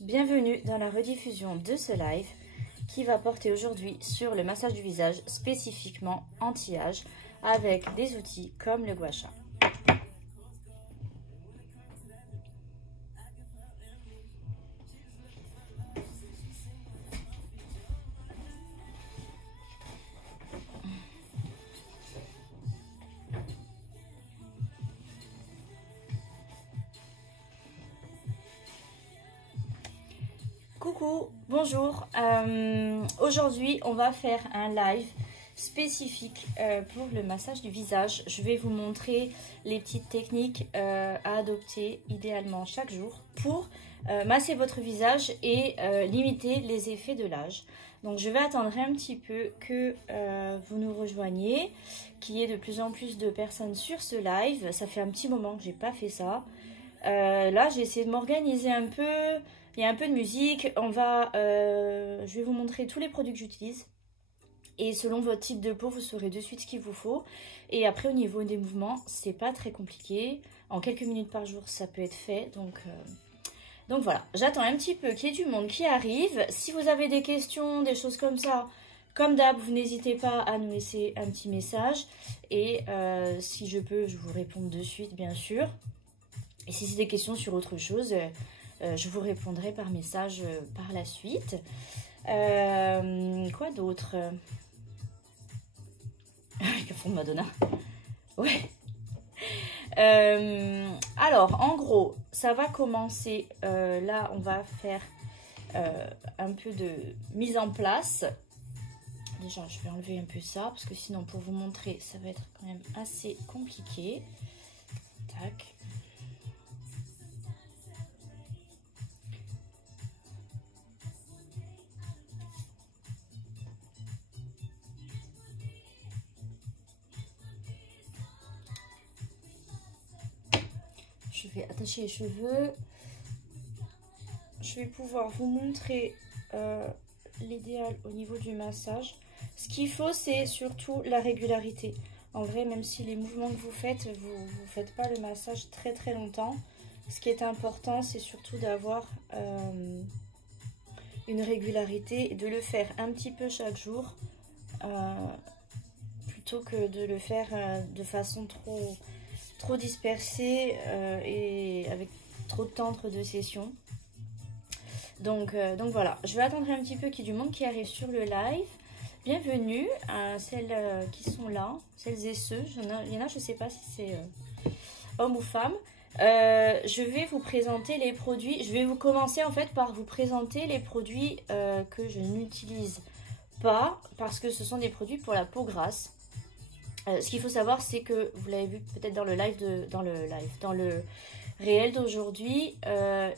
Bienvenue dans la rediffusion de ce live qui va porter aujourd'hui sur le massage du visage spécifiquement anti-âge avec des outils comme le gua sha. Coucou, bonjour. Aujourd'hui, on va faire un live spécifique pour le massage du visage. Je vais vous montrer les petites techniques à adopter idéalement chaque jour pour masser votre visage et limiter les effets de l'âge. Donc, je vais attendre un petit peu que vous nous rejoigniez, qu'il y ait de plus en plus de personnes sur ce live. Ça fait un petit moment que j'ai pas fait ça. Là, j'ai essayé de m'organiser un peu. Il y a un peu de musique, je vais vous montrer tous les produits que j'utilise. Et selon votre type de peau, vous saurez de suite ce qu'il vous faut. Et après, au niveau des mouvements, c'est pas très compliqué. En quelques minutes par jour, ça peut être fait. Donc voilà, j'attends un petit peu qu'il y ait du monde qui arrive. Si vous avez des questions, des choses comme ça, comme d'hab, vous n'hésitez pas à nous laisser un petit message. Et si je peux, je vous réponds de suite, bien sûr. Et si c'est des questions sur autre chose... je vous répondrai par message par la suite. Quoi d'autre? Le fond de Madonna. Ouais. Alors, en gros, ça va commencer. Là, on va faire un peu de mise en place. Déjà, je vais enlever un peu ça, parce que sinon, pour vous montrer, ça va être quand même assez compliqué. Tac. Je vais attacher les cheveux. Je vais pouvoir vous montrer l'idéal au niveau du massage. Ce qu'il faut, c'est surtout la régularité. En vrai, même si les mouvements que vous faites, vous ne faites pas le massage très très longtemps. Ce qui est important, c'est surtout d'avoir une régularité et de le faire un petit peu chaque jour. Plutôt que de le faire de façon trop dispersé et avec trop de temps entre deux sessions. Donc voilà, je vais attendre un petit peu qu'il y ait du monde qui arrive sur le live. Bienvenue à celles qui sont là, celles et ceux. Il y en a, je ne sais pas si c'est homme ou femme. Je vais vous présenter les produits. Je vais vous commencer en fait par vous présenter les produits que je n'utilise pas parce que ce sont des produits pour la peau grasse. Ce qu'il faut savoir, c'est que, vous l'avez vu peut-être dans le réel d'aujourd'hui,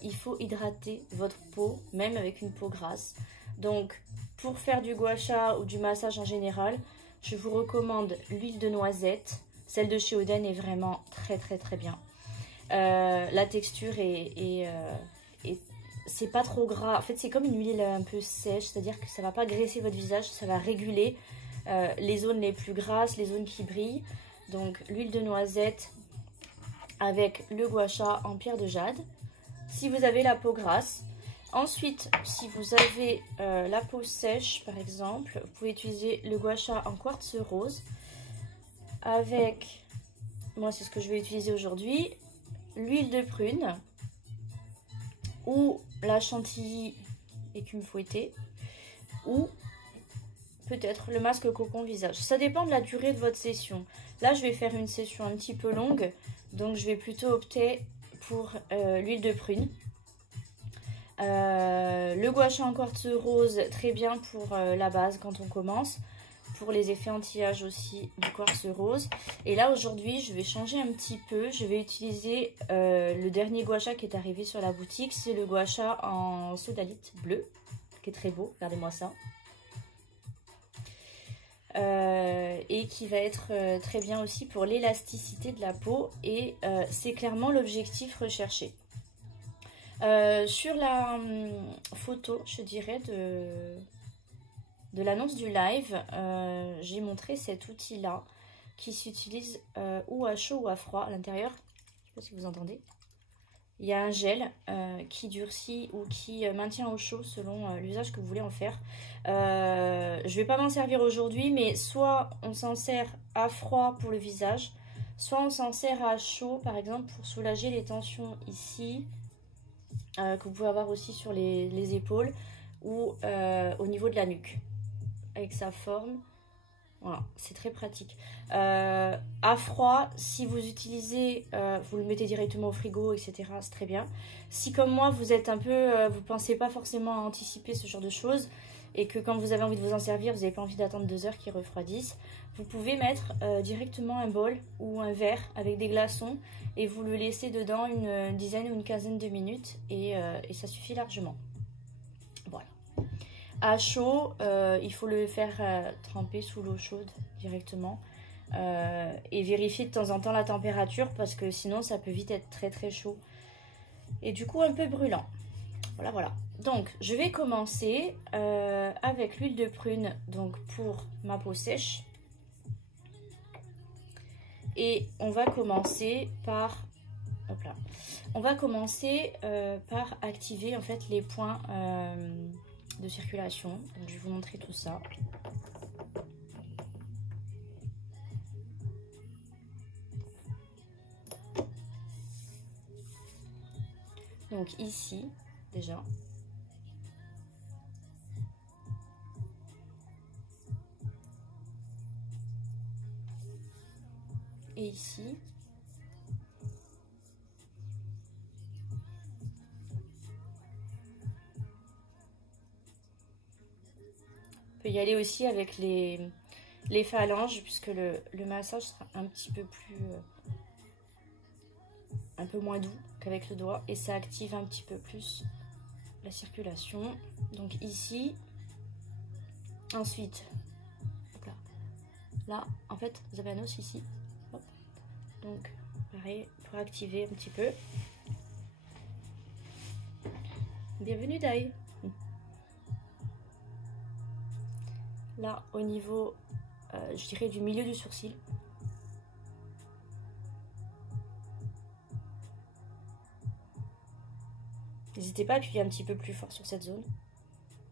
il faut hydrater votre peau, même avec une peau grasse. Donc, pour faire du gua sha ou du massage en général, je vous recommande l'huile de noisette. Celle de chez Oden est vraiment très très très bien. La texture c'est pas trop gras. En fait, c'est comme une huile un peu sèche, c'est-à-dire que ça va pas graisser votre visage, ça va réguler les zones les plus grasses, les zones qui brillent. Donc l'huile de noisette avec le gua sha en pierre de jade si vous avez la peau grasse. Ensuite, si vous avez la peau sèche par exemple, vous pouvez utiliser le gua sha en quartz rose avec, moi c'est ce que je vais utiliser aujourd'hui, l'huile de prune ou la chantilly écume fouettée ou peut-être le masque cocon visage. Ça dépend de la durée de votre session. Là, je vais faire une session un petit peu longue, donc je vais plutôt opter pour l'huile de prune. Le gua sha en quartz rose, très bien pour la base quand on commence. Pour les effets anti-âge aussi, du quartz rose. Et là, aujourd'hui, je vais changer un petit peu. Je vais utiliser le dernier gua sha qui est arrivé sur la boutique. C'est le gua sha en sodalite bleu, qui est très beau. Regardez-moi ça. Et qui va être très bien aussi pour l'élasticité de la peau et c'est clairement l'objectif recherché. Sur la photo, je dirais, de l'annonce du live, j'ai montré cet outil-là qui s'utilise ou à chaud ou à froid à l'intérieur. Je ne sais pas si vous entendez. il y a un gel qui durcit ou qui maintient au chaud selon l'usage que vous voulez en faire. Je ne vais pas m'en servir aujourd'hui, mais soit on s'en sert à froid pour le visage, soit on s'en sert à chaud, par exemple, pour soulager les tensions ici, que vous pouvez avoir aussi sur les épaules ou au niveau de la nuque, avec sa forme. Voilà, c'est très pratique. À froid, si vous utilisez, vous le mettez directement au frigo, etc. C'est très bien. Si comme moi, vous êtes un peu, vous pensez pas forcément à anticiper ce genre de choses et que quand vous avez envie de vous en servir, vous n'avez pas envie d'attendre 2 heures qu'ils refroidissent, vous pouvez mettre directement un bol ou un verre avec des glaçons et vous le laissez dedans une dizaine ou une quinzaine de minutes et ça suffit largement. Voilà. À chaud, il faut le faire tremper sous l'eau chaude directement et vérifier de temps en temps la température parce que sinon ça peut vite être très très chaud et du coup un peu brûlant. Voilà, voilà. Donc je vais commencer avec l'huile de prune donc pour ma peau sèche et on va commencer par hop là. On va commencer par activer en fait les points de circulation. Donc je vais vous montrer tout ça. Donc ici déjà. Et ici. On peut y aller aussi avec les phalanges puisque le massage sera un petit peu plus un peu moins doux qu'avec le doigt et ça active un petit peu plus la circulation. Donc ici, ensuite hop là en fait vous avez un os ici. Hop. Donc pareil pour activer un petit peu. Bienvenue Dai. Là au niveau je dirais du milieu du sourcil. N'hésitez pas à appuyer un petit peu plus fort sur cette zone.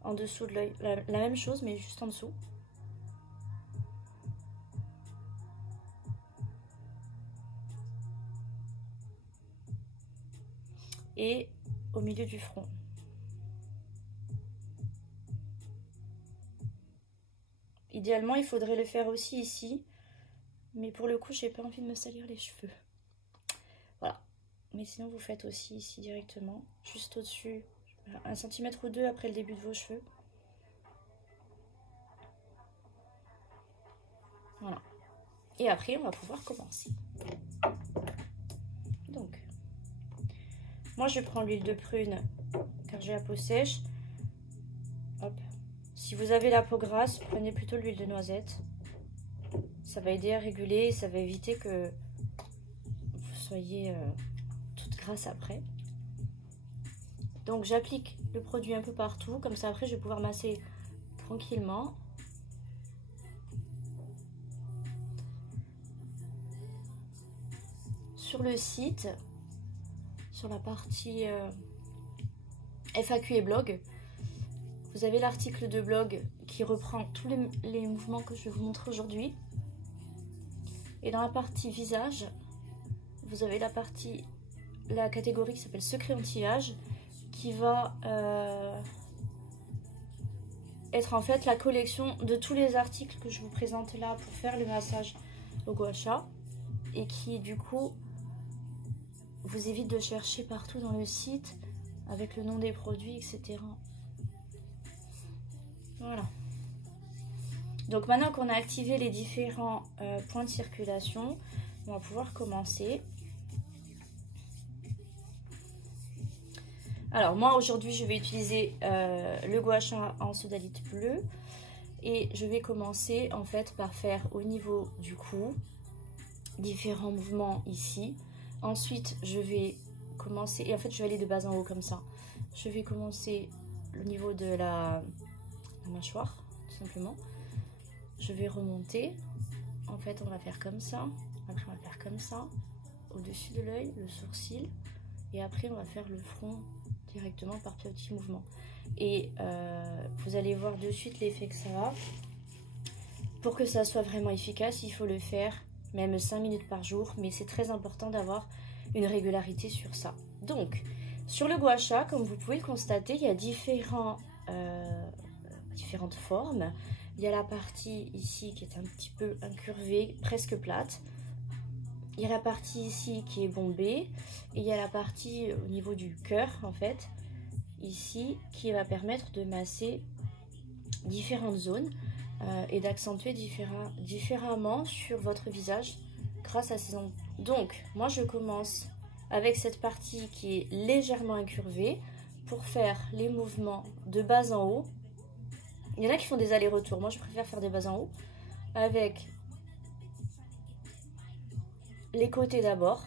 En dessous de l'œil, la même chose mais juste en dessous. Et au milieu du front. Idéalement, il faudrait le faire aussi ici. Mais pour le coup, j'ai pas envie de me salir les cheveux. Voilà. Mais sinon, vous faites aussi ici directement. Juste au-dessus. 1 cm ou 2 après le début de vos cheveux. Voilà. Et après, on va pouvoir commencer. Donc, moi, je prends l'huile de prune car j'ai la peau sèche. Hop. Si vous avez la peau grasse, prenez plutôt l'huile de noisette. Ça va aider à réguler et ça va éviter que vous soyez toute grasse après. Donc j'applique le produit un peu partout, comme ça après je vais pouvoir masser tranquillement. Sur le site, sur la partie FAQ et blog, vous avez l'article de blog qui reprend tous les mouvements que je vais vous montrer aujourd'hui. Et dans la partie visage, vous avez la catégorie qui s'appelle secret anti-âge, qui va être en fait la collection de tous les articles que je vous présente là pour faire le massage au gua sha et qui du coup vous évite de chercher partout dans le site avec le nom des produits, etc. Voilà. Donc maintenant qu'on a activé les différents points de circulation, on va pouvoir commencer. Alors moi aujourd'hui je vais utiliser le gua sha en sodalite bleu et je vais commencer en fait par faire au niveau du cou différents mouvements ici. Ensuite je vais commencer, et en fait je vais aller de bas en haut comme ça. Je vais commencer au niveau de la mâchoire tout simplement. Je vais remonter, en fait on va faire comme ça, après on va faire comme ça, au-dessus de l'œil, le sourcil, Et après, on va faire le front directement par petits mouvements. Et vous allez voir de suite l'effet que ça a. Pour que ça soit vraiment efficace, il faut le faire même 5 minutes par jour. Mais c'est très important d'avoir une régularité sur ça. Donc, sur le gua sha, comme vous pouvez le constater, il y a différentes formes. Il y a la partie ici qui est un petit peu incurvée, presque plate. Il y a la partie ici qui est bombée. Et il y a la partie au niveau du cœur, en fait, ici, qui va permettre de masser différentes zones et d'accentuer différemment sur votre visage grâce à ces ondes. Donc, moi, je commence avec cette partie qui est légèrement incurvée pour faire les mouvements de bas en haut. Il y en a qui font des allers-retours. Moi, je préfère faire des bas en haut avec les côtés d'abord.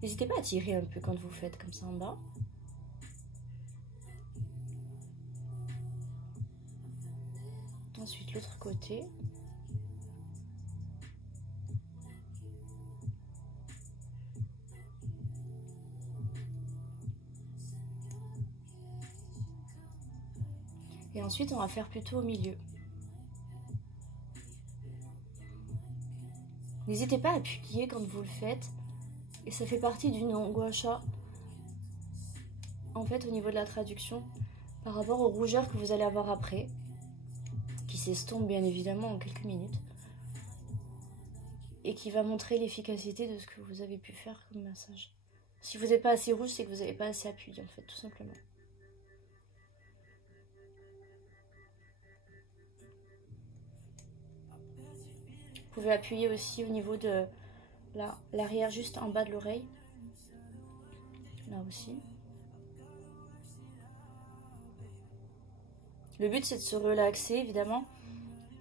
N'hésitez pas à tirer un peu quand vous faites comme ça en bas. Ensuite, l'autre côté. Et ensuite, on va faire plutôt au milieu. N'hésitez pas à appuyer quand vous le faites. Et ça fait partie du nom gua sha. En fait, au niveau de la traduction, par rapport aux rougeurs que vous allez avoir après, qui s'estompent bien évidemment en quelques minutes, et qui va montrer l'efficacité de ce que vous avez pu faire comme massage. Si vous n'êtes pas assez rouge, c'est que vous n'avez pas assez appuyé, en fait, tout simplement. Vous pouvez appuyer aussi au niveau de l'arrière, juste en bas de l'oreille. Là aussi. Le but, c'est de se relaxer, évidemment.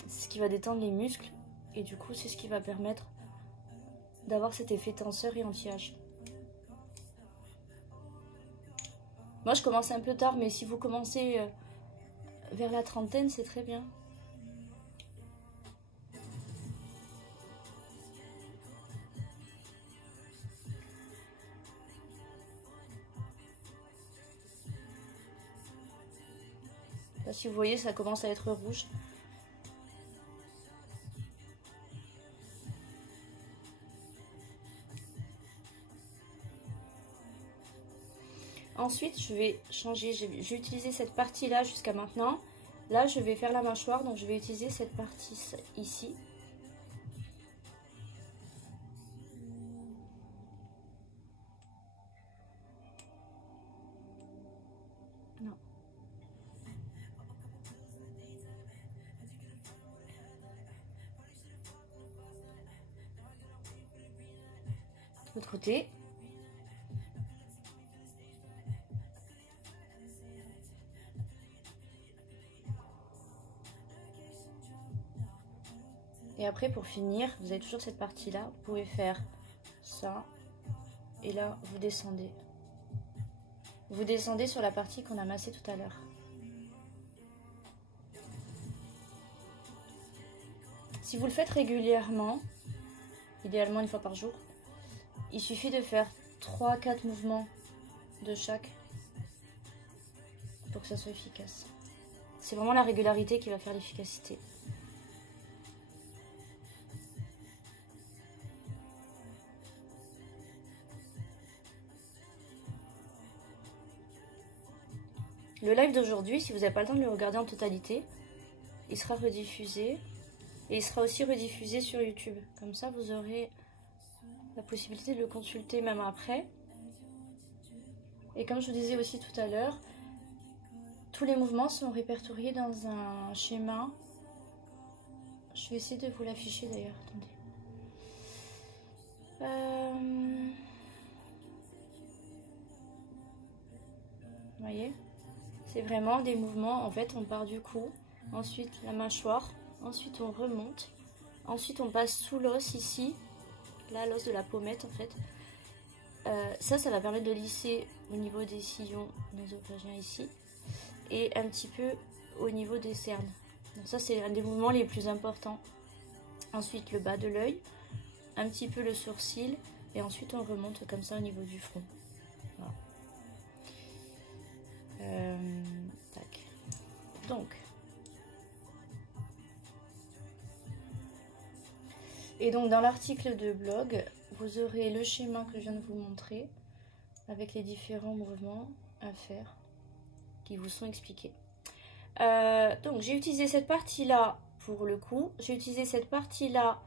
C'est ce qui va détendre les muscles. Et du coup, c'est ce qui va permettre d'avoir cet effet tenseur et anti-âge. Moi, je commence un peu tard, mais si vous commencez vers la trentaine, c'est très bien. Là, si vous voyez, ça commence à être rouge. Ensuite, je vais changer. J'ai utilisé cette partie-là jusqu'à maintenant. Là, je vais faire la mâchoire, donc je vais utiliser cette partie ici. Non. L'autre côté. Et après, pour finir, vous avez toujours cette partie-là. Vous pouvez faire ça. Et là, vous descendez. Vous descendez sur la partie qu'on a massée tout à l'heure. Si vous le faites régulièrement, idéalement une fois par jour, il suffit de faire 3-4 mouvements de chaque pour que ça soit efficace. C'est vraiment la régularité qui va faire l'efficacité. Le live d'aujourd'hui, si vous n'avez pas le temps de le regarder en totalité, il sera rediffusé. Et il sera aussi rediffusé sur YouTube. Comme ça, vous aurez la possibilité de le consulter même après. Et comme je vous disais aussi tout à l'heure, tous les mouvements sont répertoriés dans un schéma. Je vais essayer de vous l'afficher d'ailleurs. Attendez. Vous voyez ? C'est vraiment des mouvements, en fait, on part du cou, ensuite la mâchoire, ensuite on remonte, ensuite on passe sous l'os ici, là l'os de la pommette en fait. Ça va permettre de lisser au niveau des sillons nasopharyngiens ici, et un petit peu au niveau des cernes. Donc ça c'est un des mouvements les plus importants. Ensuite le bas de l'œil, un petit peu le sourcil et ensuite on remonte comme ça au niveau du front. Voilà. Tac. Donc, et donc dans l'article de blog, vous aurez le schéma que je viens de vous montrer avec les différents mouvements à faire qui vous sont expliqués. Donc j'ai utilisé cette partie-là pour le cou, j'ai utilisé cette partie-là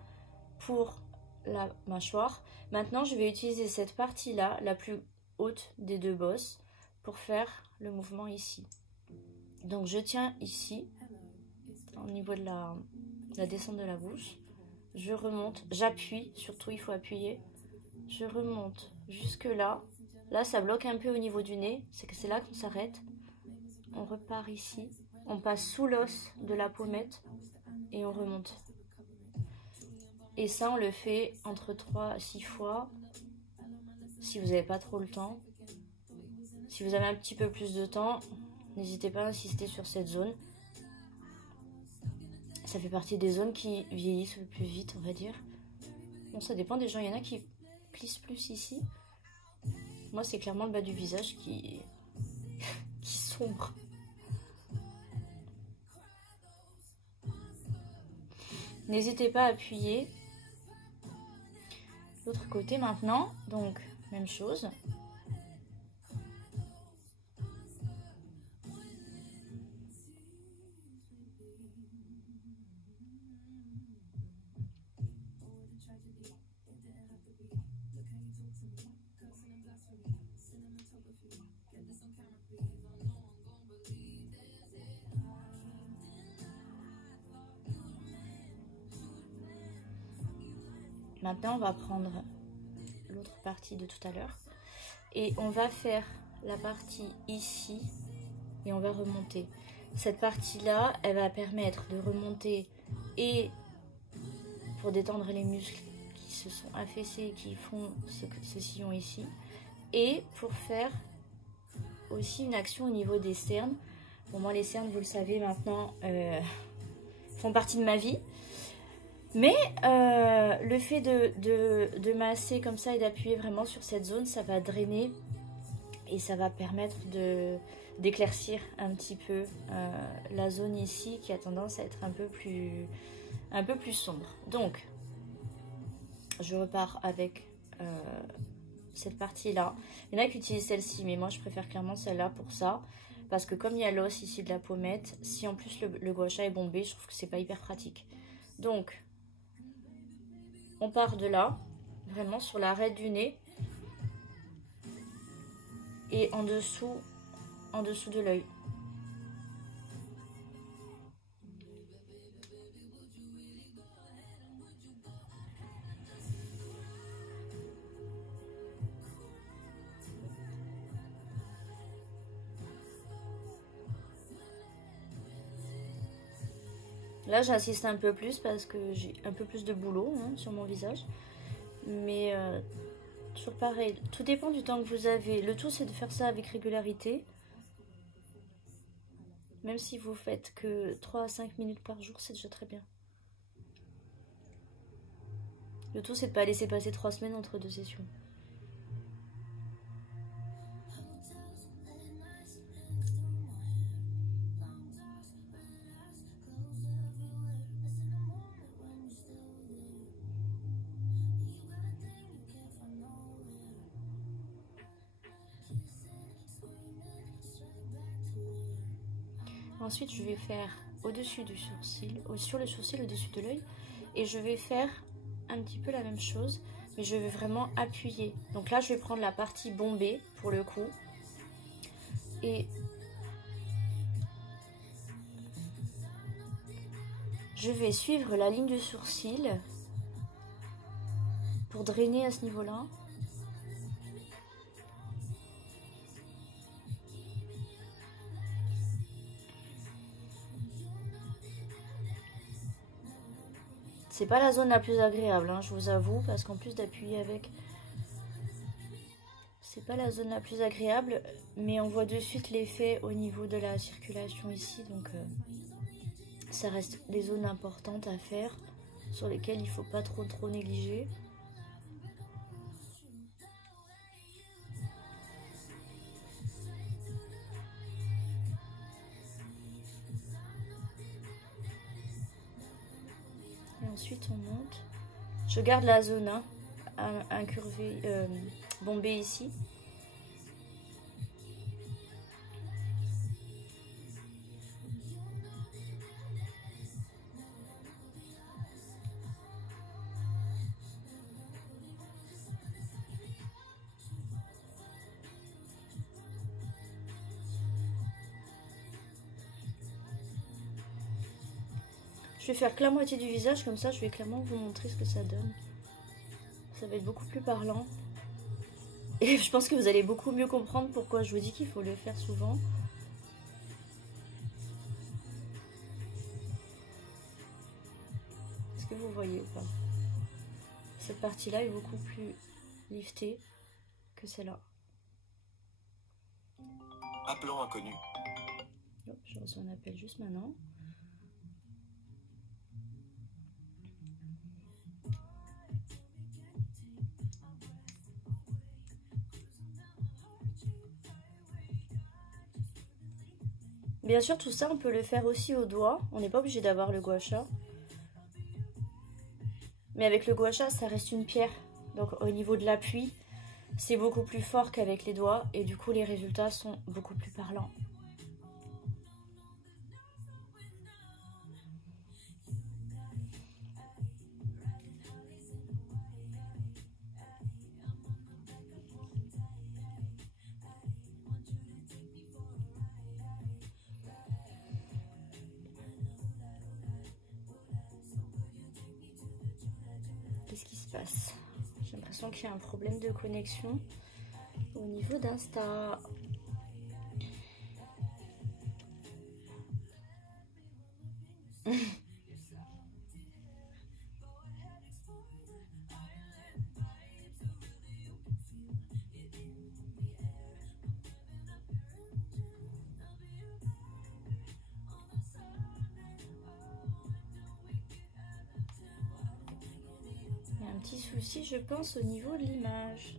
pour la mâchoire. Maintenant, je vais utiliser cette partie-là, la plus haute des deux bosses, pour faire le mouvement ici. Donc je tiens ici, au niveau de la descente de la bouche. Je remonte, j'appuie, surtout il faut appuyer. Je remonte jusque là. Là, ça bloque un peu au niveau du nez, c'est que c'est là qu'on s'arrête. On repart ici, on passe sous l'os de la pommette et on remonte. Et ça, on le fait entre 3 à 6 fois, si vous n'avez pas trop le temps. Si vous avez un petit peu plus de temps, n'hésitez pas à insister sur cette zone. Ça fait partie des zones qui vieillissent le plus vite, on va dire. Bon, ça dépend des gens. Il y en a qui plissent plus ici. Moi, c'est clairement le bas du visage qui sombre. N'hésitez pas à appuyer. L'autre côté maintenant, donc même chose. Maintenant, on va prendre l'autre partie de tout à l'heure et on va faire la partie ici et on va remonter. Cette partie-là, elle va permettre de remonter et pour détendre les muscles qui se sont affaissés, qui font ce sillon ici, et pour faire aussi une action au niveau des cernes. Pour moi, les cernes, vous le savez maintenant, font partie de ma vie. Mais le fait de masser comme ça et d'appuyer vraiment sur cette zone, ça va drainer et ça va permettre d'éclaircir un petit peu la zone ici qui a tendance à être un peu plus sombre. Donc, je repars avec cette partie-là. Il y en a qui utilisent celle-ci, mais moi je préfère clairement celle-là pour ça. Parce que comme il y a l'os ici de la pommette, si en plus le gua sha est bombé, je trouve que c'est pas hyper pratique. Donc, on part de là, vraiment sur l'arête du nez et en dessous de l'œil. Là, j'insiste un peu plus parce que j'ai un peu plus de boulot sur mon visage. Mais toujours pareil, tout dépend du temps que vous avez. Le tout, c'est de faire ça avec régularité. Même si vous faites que 3 à 5 minutes par jour, c'est déjà très bien. Le tout, c'est de ne pas laisser passer 3 semaines entre 2 sessions. Ensuite, je vais faire au-dessus du sourcil, sur le sourcil, au-dessus de l'œil. Et je vais faire un petit peu la même chose, mais je vais vraiment appuyer. Donc là, je vais prendre la partie bombée pour le coup. Et je vais suivre la ligne du sourcil pour drainer à ce niveau-là. C'est pas la zone la plus agréable, hein, je vous avoue, parce qu'en plus d'appuyer avec, c'est pas la zone la plus agréable, mais on voit de suite l'effet au niveau de la circulation ici, donc ça reste des zones importantes à faire, sur lesquelles il faut pas trop négliger. ensuite on monte. Je garde la zone incurvée, bombée ici. Je vais faire que la moitié du visage, comme ça je vais clairement vous montrer ce que ça donne. Ça va être beaucoup plus parlant. Et je pense que vous allez beaucoup mieux comprendre pourquoi je vous dis qu'il faut le faire souvent. Est-ce que vous voyez ou pas? Cette partie-là est beaucoup plus liftée que celle-là. Appelant inconnu. Oh, je reçois un appel juste maintenant. Bien sûr, tout ça, on peut le faire aussi au doigt. On n'est pas obligé d'avoir le gua sha. Mais avec le gua sha, ça reste une pierre. Donc au niveau de l'appui, c'est beaucoup plus fort qu'avec les doigts. Et du coup, les résultats sont beaucoup plus parlants. Qu'est-ce qui se passe? J'ai l'impression qu'il y a un problème de connexion au niveau d'Insta. Il y a un petit souci, je pense, au niveau de l'image.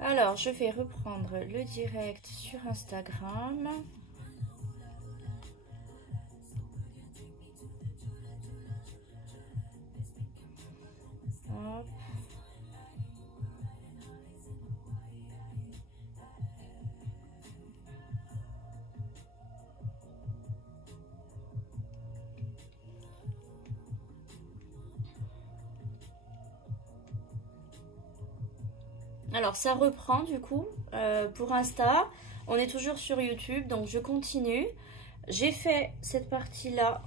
Alors, je vais reprendre le direct sur Instagram. Hop. Alors ça reprend du coup pour Insta. On est toujours sur YouTube, donc je continue. J'ai fait cette partie là.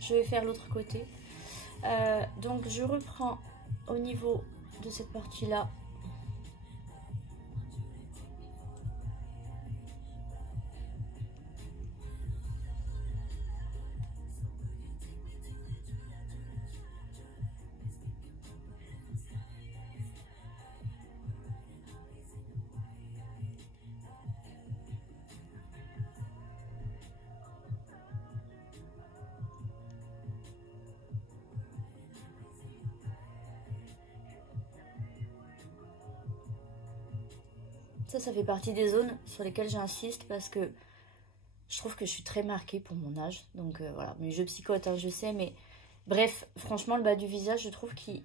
Je vais faire l'autre côté. Donc je reprends au niveau de cette partie là. Ça fait partie des zones sur lesquelles j'insiste parce que je trouve que je suis très marquée pour mon âge. Donc voilà, mais je psychote, hein, je sais, mais bref, franchement, le bas du visage, je trouve qu'il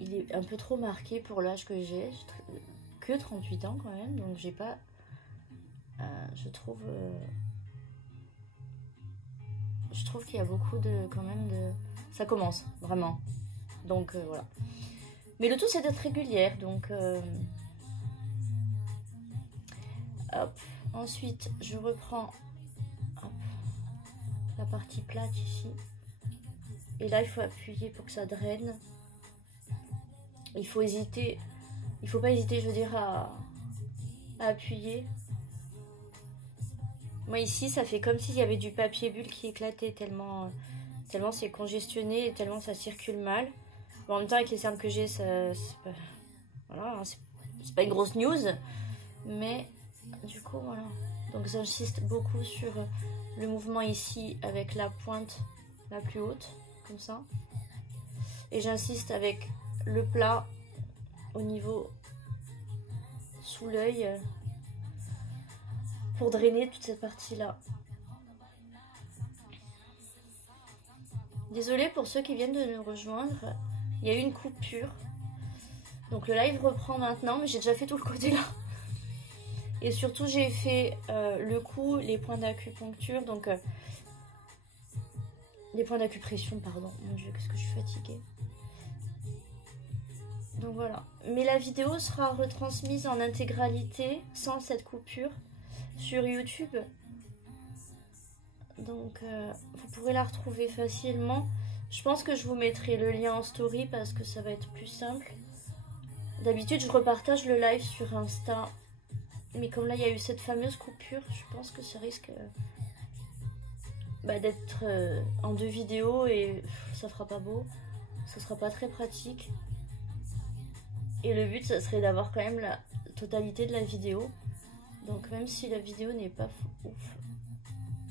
est un peu trop marqué pour l'âge que j'ai. Que 38 ans quand même, donc j'ai pas... je trouve qu'il y a beaucoup de... quand même de... Ça commence, vraiment. Donc voilà. Mais le tout, c'est d'être régulière, donc... hop. Ensuite, je reprends hop, la partie plate ici. Et là, il faut appuyer pour que ça draine. Il faut hésiter... Il faut pas hésiter, je veux dire, à appuyer. Moi, ici, ça fait comme s'il y avait du papier bulle qui éclatait, tellement c'est congestionné et tellement ça circule mal. Bon, en même temps, avec les cernes que j'ai, voilà, c'est pas une grosse news, mais du coup, voilà. Donc, j'insiste beaucoup sur le mouvement ici avec la pointe la plus haute. comme ça. Et j'insiste avec le plat au niveau sous l'œil pour drainer toute cette partie-là. Désolée pour ceux qui viennent de nous rejoindre, il y a eu une coupure. Donc le live reprend maintenant, mais j'ai déjà fait tout le côté là. Et surtout j'ai fait le cou, les points d'acupuncture, donc les points d'acupression, pardon. Mon Dieu, qu'est-ce que je suis fatiguée. Donc voilà. Mais la vidéo sera retransmise en intégralité, sans cette coupure, sur YouTube. Donc vous pourrez la retrouver facilement. Je pense que je vous mettrai le lien en story parce que ça va être plus simple. D'habitude je repartage le live sur Insta. Mais comme là il y a eu cette fameuse coupure, je pense que ça risque d'être en 2 vidéos et ça fera pas beau. Ça sera pas très pratique. Et le but ça serait d'avoir quand même la totalité de la vidéo. Donc même si la vidéo n'est pas ouf,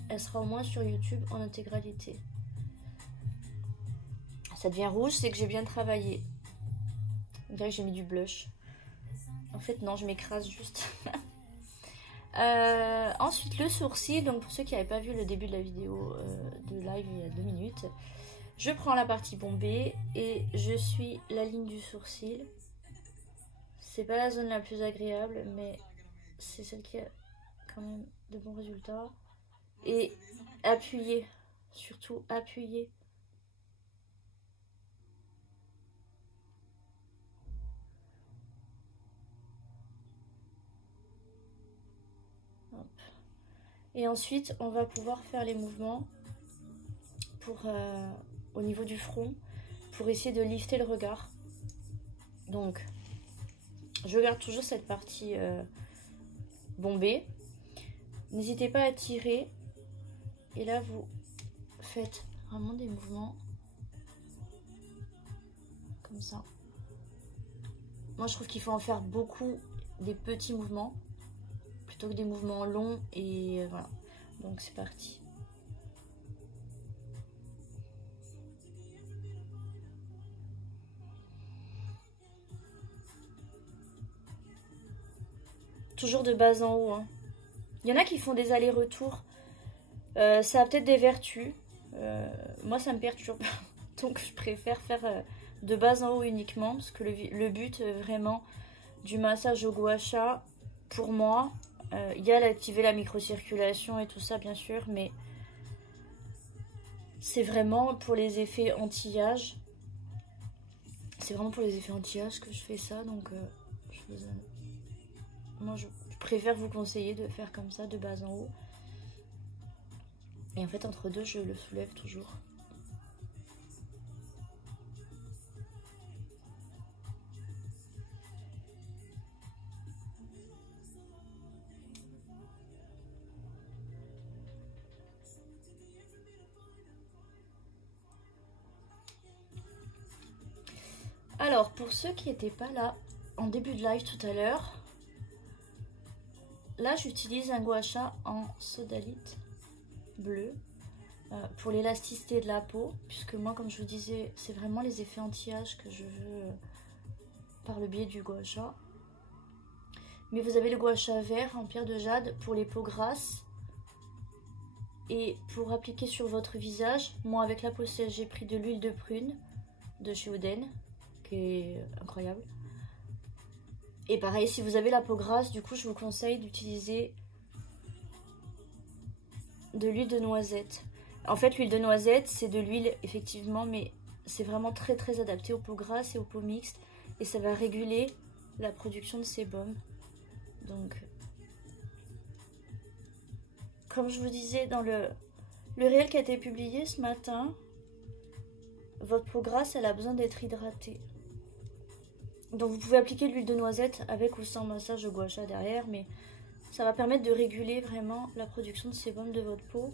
elle sera au moins sur YouTube en intégralité. Ça devient rouge, c'est que j'ai bien travaillé. On dirait que j'ai mis du blush. En fait non, je m'écrase juste. Ensuite le sourcil, donc pour ceux qui n'avaient pas vu le début de la vidéo de live il y a 2 minutes, je prends la partie bombée et je suis la ligne du sourcil. C'est pas la zone la plus agréable, mais c'est celle qui a quand même de bons résultats. Et appuyer, surtout appuyer. Hop. Et ensuite, on va pouvoir faire les mouvements pour, au niveau du front pour essayer de lifter le regard. Donc, je garde toujours cette partie bombée. N'hésitez pas à tirer. Et là, vous faites vraiment des mouvements comme ça. Moi, je trouve qu'il faut en faire beaucoup, des petits mouvements, plutôt que des mouvements longs. Et voilà. Donc, c'est parti. Toujours de bas en haut. Hein. Il y en a qui font des allers-retours. Ça a peut-être des vertus. Moi, ça me perturbe. Donc, je préfère faire de bas en haut uniquement. Parce que le but, vraiment, du massage au gua sha, pour moi, il y a d'activer la microcirculation et tout ça, bien sûr. Mais c'est vraiment pour les effets anti-âge. C'est vraiment pour les effets anti-âge que je fais ça. Donc, moi, je préfère vous conseiller de faire comme ça, de bas en haut. Et en fait, entre deux, je le soulève toujours. Alors, pour ceux qui n'étaient pas là en début de live tout à l'heure, là, j'utilise un gua sha en sodalite bleu pour l'élasticité de la peau, puisque moi, comme je vous disais, c'est vraiment les effets anti-âge que je veux par le biais du gua sha. Mais vous avez le gua sha vert en pierre de jade pour les peaux grasses et pour appliquer sur votre visage. Moi, avec la peau sèche, j'ai pris de l'huile de prune de chez Oden, qui est incroyable. Et pareil, si vous avez la peau grasse, du coup, je vous conseille d'utiliser de l'huile de noisette. En fait, l'huile de noisette, c'est de l'huile, effectivement, mais c'est vraiment très très adapté aux peaux grasses et aux peaux mixtes. Et ça va réguler la production de sébum. Donc, comme je vous disais dans le réel qui a été publié ce matin, votre peau grasse, elle a besoin d'être hydratée. Donc vous pouvez appliquer de l'huile de noisette avec ou sans massage de gua sha derrière, mais ça va permettre de réguler vraiment la production de sébum de votre peau.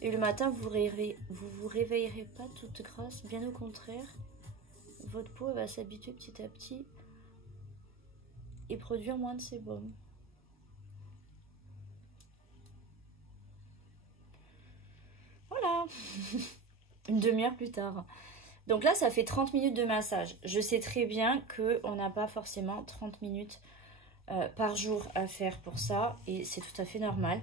Et le matin, vous vous réveillerez pas toute grasse, bien au contraire. Votre peau elle va s'habituer petit à petit et produire moins de sébum. Voilà. Une demi-heure plus tard. Donc là, ça fait 30 minutes de massage. Je sais très bien qu'on n'a pas forcément 30 minutes par jour à faire pour ça. Et c'est tout à fait normal.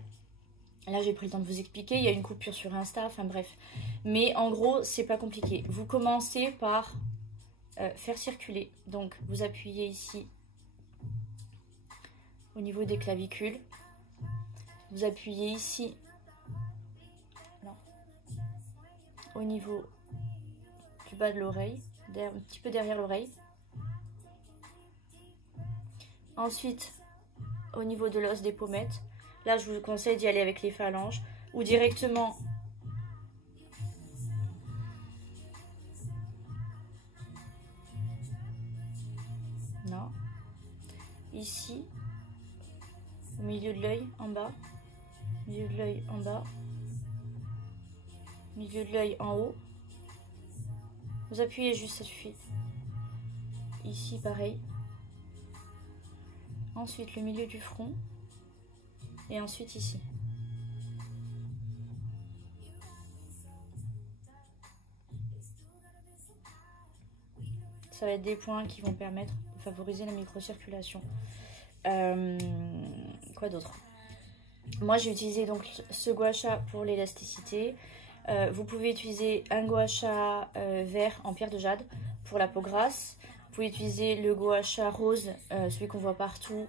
Là, j'ai pris le temps de vous expliquer. Il y a une coupure sur Insta, enfin bref. Mais en gros, c'est pas compliqué. Vous commencez par faire circuler. Donc, vous appuyez ici au niveau des clavicules. Vous appuyez ici au niveau du bas de l'oreille, un petit peu derrière l'oreille. Ensuite, au niveau de l'os des pommettes, là je vous conseille d'y aller avec les phalanges ou directement non, ici, au milieu de l'œil en bas, milieu de l'œil en bas, milieu de l'œil en haut. Vous appuyez juste, ça suffit. Ici, pareil. Ensuite, le milieu du front. Et ensuite, ici. Ça va être des points qui vont permettre de favoriser la microcirculation. Quoi d'autre? Moi, j'ai utilisé donc ce gua sha pour l'élasticité. Vous pouvez utiliser un gua sha vert en pierre de jade pour la peau grasse. Vous pouvez utiliser le gua sha rose, celui qu'on voit partout,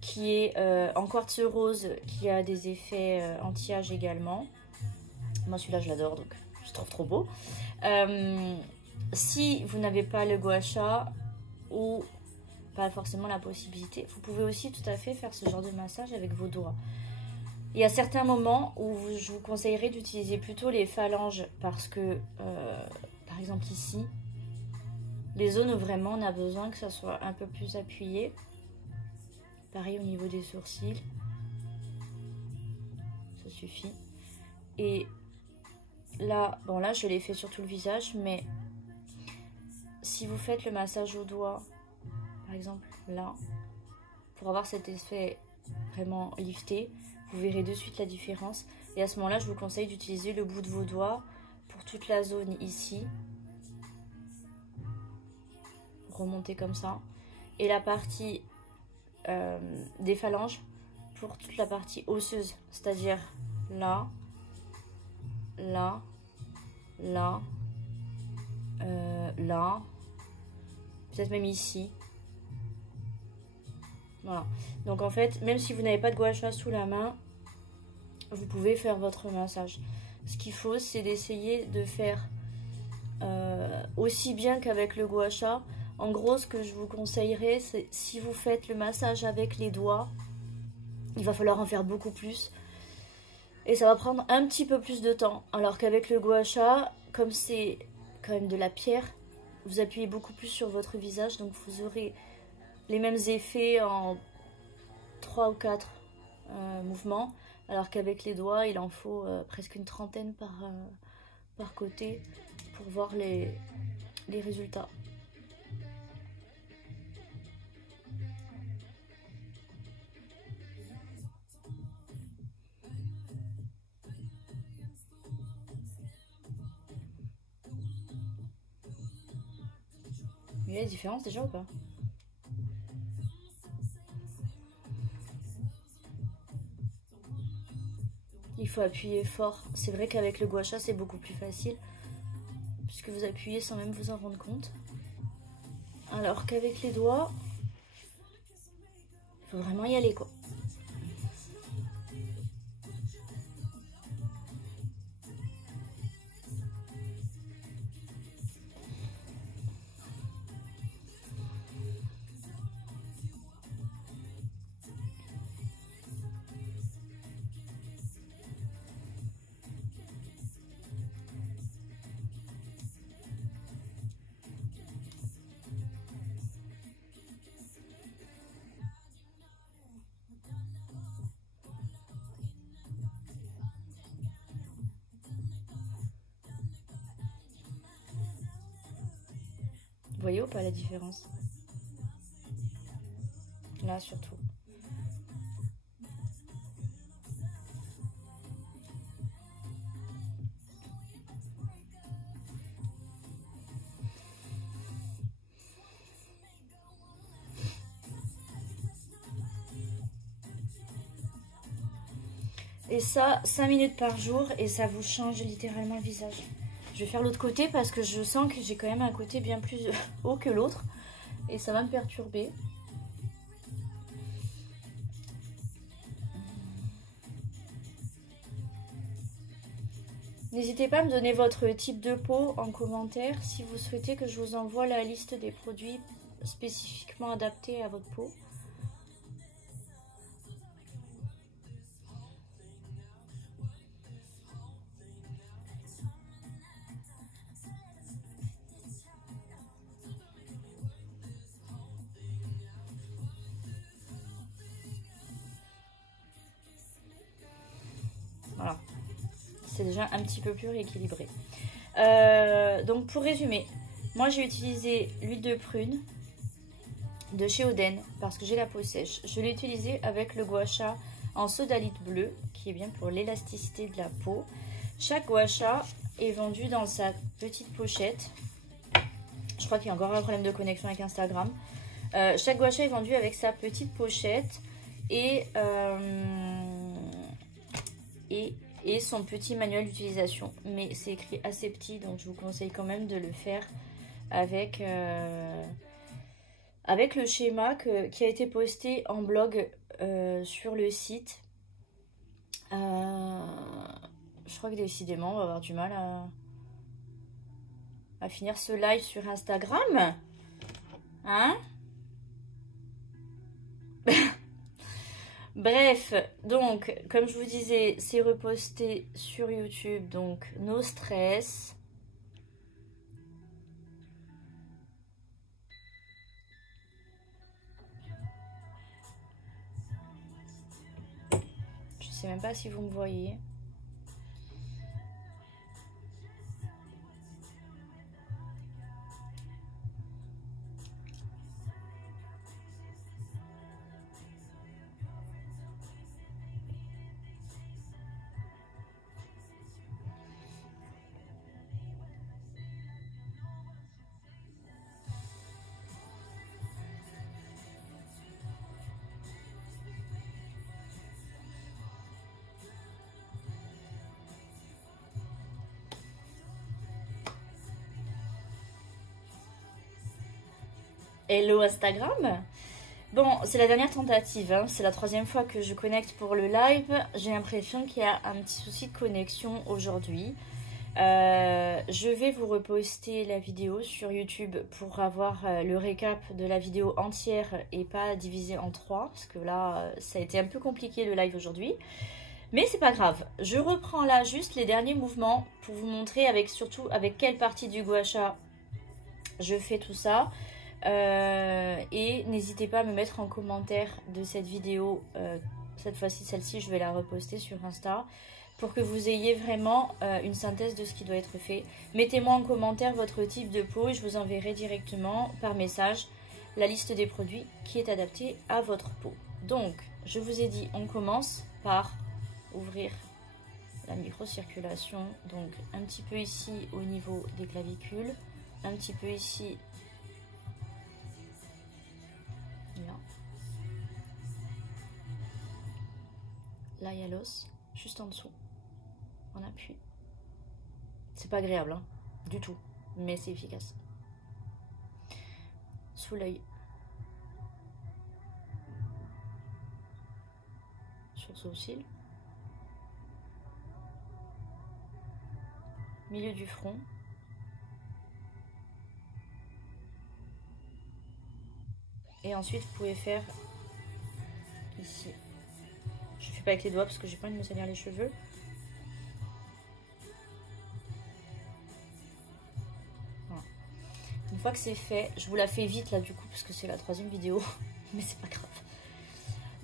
qui est en quartz rose, qui a des effets anti-âge également. Moi, celui-là, je l'adore, donc je trouve trop beau. Si vous n'avez pas le gua sha ou pas forcément la possibilité, vous pouvez aussi tout à fait faire ce genre de massage avec vos doigts. Il y a certains moments où je vous conseillerais d'utiliser plutôt les phalanges parce que, par exemple ici, les zones où vraiment on a besoin que ça soit un peu plus appuyé. Pareil au niveau des sourcils. Ça suffit. Et là, bon là je l'ai fait sur tout le visage, mais si vous faites le massage au doigt, par exemple là, pour avoir cet effet vraiment lifté, vous verrez de suite la différence. Et à ce moment-là, je vous conseille d'utiliser le bout de vos doigts pour toute la zone ici. Remonter comme ça. Et la partie des phalanges pour toute la partie osseuse. C'est-à-dire là, là, là, là. Peut-être même ici. Voilà. Donc en fait, même si vous n'avez pas de gua sha sous la main, vous pouvez faire votre massage. Ce qu'il faut, c'est d'essayer de faire aussi bien qu'avec le gua sha. En gros, ce que je vous conseillerais, c'est si vous faites le massage avec les doigts, il va falloir en faire beaucoup plus. Et ça va prendre un petit peu plus de temps. Alors qu'avec le gua sha, comme c'est quand même de la pierre, vous appuyez beaucoup plus sur votre visage. Donc vous aurez les mêmes effets en 3 ou 4 mouvements. Alors qu'avec les doigts, il en faut presque une trentaine par côté pour voir les résultats. Il y a la différence déjà ou pas? Il faut appuyer fort. C'est vrai qu'avec le gua sha, c'est beaucoup plus facile, puisque vous appuyez sans même vous en rendre compte. Alors qu'avec les doigts, il faut vraiment y aller, quoi. Vous voyez ou pas la différence? Là surtout. Et ça, 5 minutes par jour et ça vous change littéralement le visage. Je vais faire l'autre côté parce que je sens que j'ai quand même un côté bien plus haut que l'autre. Et ça va me perturber. N'hésitez pas à me donner votre type de peau en commentaire si vous souhaitez que je vous envoie la liste des produits spécifiquement adaptés à votre peau. Voilà, c'est déjà un petit peu plus rééquilibré. Donc pour résumer, moi j'ai utilisé l'huile de prune de chez Oden parce que j'ai la peau sèche. Je l'ai utilisé avec le gua sha en sodalite bleu qui est bien pour l'élasticité de la peau. Chaque gua sha est vendu dans sa petite pochette. Je crois qu'il y a encore un problème de connexion avec Instagram. Chaque gua sha est vendu avec sa petite pochette et son petit manuel d'utilisation. Mais c'est écrit assez petit, donc je vous conseille quand même de le faire avec le schéma qui a été posté en blog sur le site. Je crois que décidément on va avoir du mal à finir ce live sur Instagram. Hein? Bref, donc, comme je vous disais, c'est reposté sur YouTube, donc no stress. Je sais même pas si vous me voyez. Hello Instagram. Bon, c'est la dernière tentative, hein. C'est la 3e fois que je connecte pour le live. J'ai l'impression qu'il y a un petit souci de connexion aujourd'hui. Je vais vous reposter la vidéo sur YouTube pour avoir le récap de la vidéo entière et pas divisé en 3. Parce que là, ça a été un peu compliqué le live aujourd'hui. Mais c'est pas grave. Je reprends là juste les derniers mouvements pour vous montrer surtout avec quelle partie du gua sha je fais tout ça. Et n'hésitez pas à me mettre en commentaire de cette vidéo, cette fois-ci celle-ci je vais la reposter sur Insta pour que vous ayez vraiment une synthèse de ce qui doit être fait. Mettez-moi en commentaire votre type de peau et je vous enverrai directement par message la liste des produits qui est adaptée à votre peau. Donc je vous ai dit, on commence par ouvrir la microcirculation, donc un petit peu ici au niveau des clavicules, un petit peu ici. Là, il y a l'os, juste en dessous. On appuie. C'est pas agréable, hein, du tout, mais c'est efficace. Sous l'œil. Sur le sourcil. Milieu du front. Et ensuite, vous pouvez faire ici. Je ne fais pas avec les doigts parce que j'ai pas envie de me salir les cheveux. Voilà. Une fois que c'est fait, je vous la fais vite là du coup parce que c'est la 3e vidéo, mais c'est pas grave.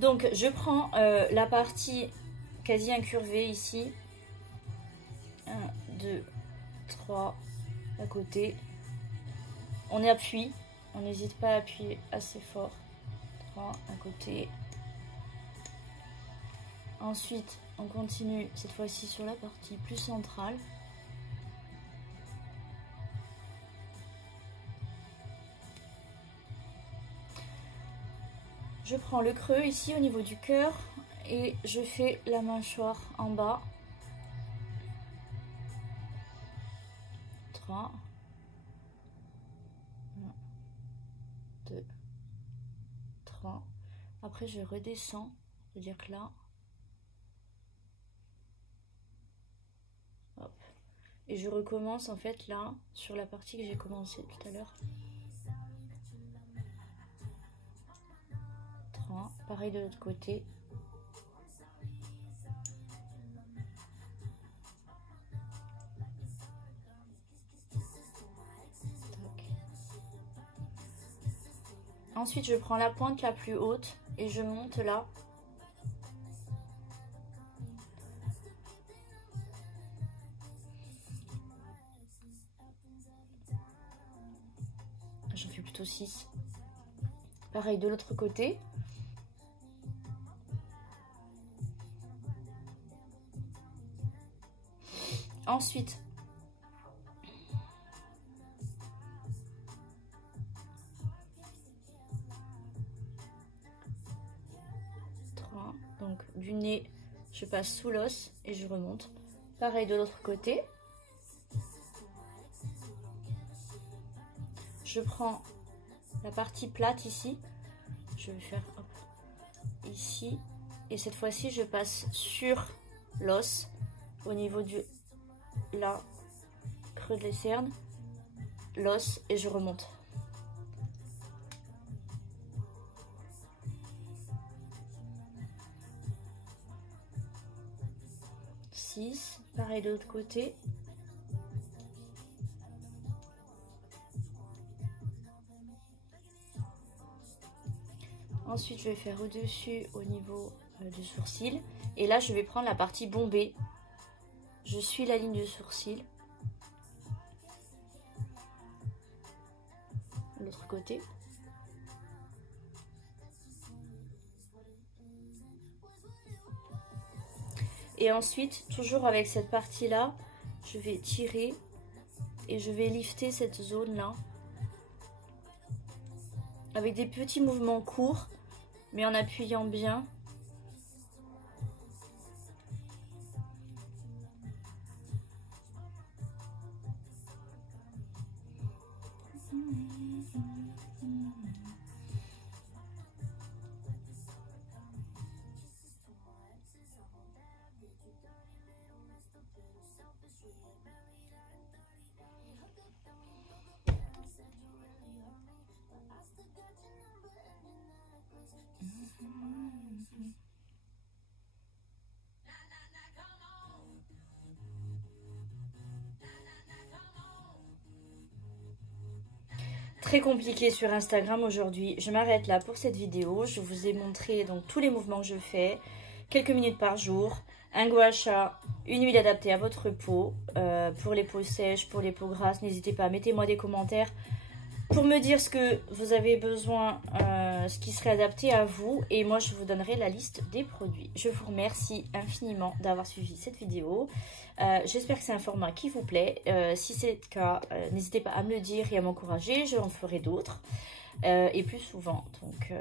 Donc je prends la partie quasi incurvée ici. 1, 2, 3 à côté. On appuie, on n'hésite pas à appuyer assez fort. 3 à côté. Ensuite, on continue cette fois-ci sur la partie plus centrale. Je prends le creux ici au niveau du cœur et je fais la mâchoire en bas. 3, 1, 2, 3. Après je redescends, c'est-à-dire que là, hop, et je recommence en fait là sur la partie que j'ai commencé tout à l'heure. 3, pareil de l'autre côté. Ensuite, je prends la pointe la plus haute et je monte là. J'en fais plutôt 6. Pareil de l'autre côté. Ensuite, donc du nez, je passe sous l'os et je remonte. Pareil de l'autre côté. Je prends la partie plate ici. Je vais faire hop, ici. Et cette fois-ci, je passe sur l'os au niveau du là, creux de les cernes, l'os et je remonte. Pareil de l'autre côté. Ensuite, je vais faire au-dessus au niveau du sourcil. Et là, je vais prendre la partie bombée. Je suis la ligne du sourcil. L'autre côté. Et ensuite, toujours avec cette partie-là, je vais tirer et je vais lifter cette zone-là. Avec des petits mouvements courts, mais en appuyant bien. Très compliqué sur Instagram aujourd'hui. Je m'arrête là pour cette vidéo. Je vous ai montré donc tous les mouvements que je fais, quelques minutes par jour, un gua sha, une huile adaptée à votre peau, pour les peaux sèches, pour les peaux grasses. N'hésitez pas, mettez-moi des commentaires pour me dire ce que vous avez besoin, ce qui serait adapté à vous. Et moi, je vous donnerai la liste des produits. Je vous remercie infiniment d'avoir suivi cette vidéo. J'espère que c'est un format qui vous plaît. Si c'est le cas, n'hésitez pas à me le dire et à m'encourager. Je en ferai d'autres et plus souvent. Donc,